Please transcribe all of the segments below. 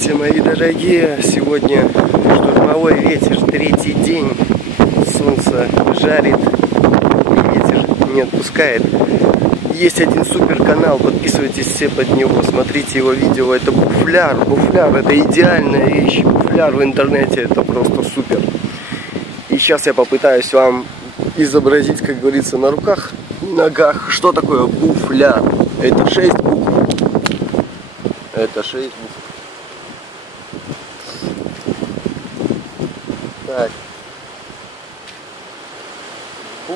Здравствуйте, мои дорогие! Сегодня штурмовой ветер, третий день. Солнце жарит, и ветер не отпускает. Есть один супер канал, подписывайтесь все под него, смотрите его видео. Это Буфляр. Буфляр — это идеальная вещь. Буфляр в интернете — это просто супер. И сейчас я попытаюсь вам изобразить, как говорится, на руках и ногах, что такое буфляр. Это 6 букв. Это 6 букв. Так. Бу.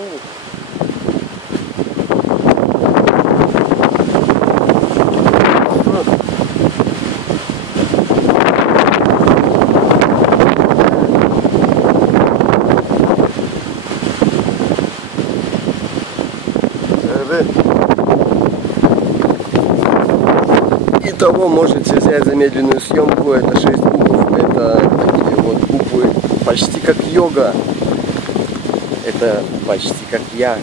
Итого можете взять замедленную съемку. Это 6 букв. Это такие вот буквы почти как йога. Это почти как я.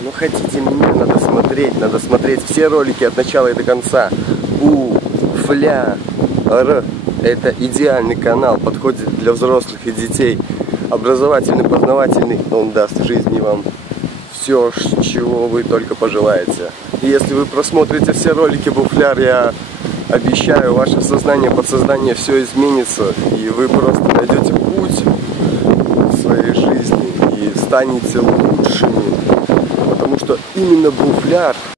Ну, хотите меня, надо смотреть все ролики от начала и до конца. Буфляр. Это идеальный канал, подходит для взрослых и детей. Образовательный, познавательный. Он даст в жизни вам все, чего вы только пожелаете. И если вы просмотрите все ролики Буфляр, я обещаю, ваше сознание, подсознание, все изменится, и вы просто найдете путь в своей жизни и станете лучшими, потому что именно Буфляр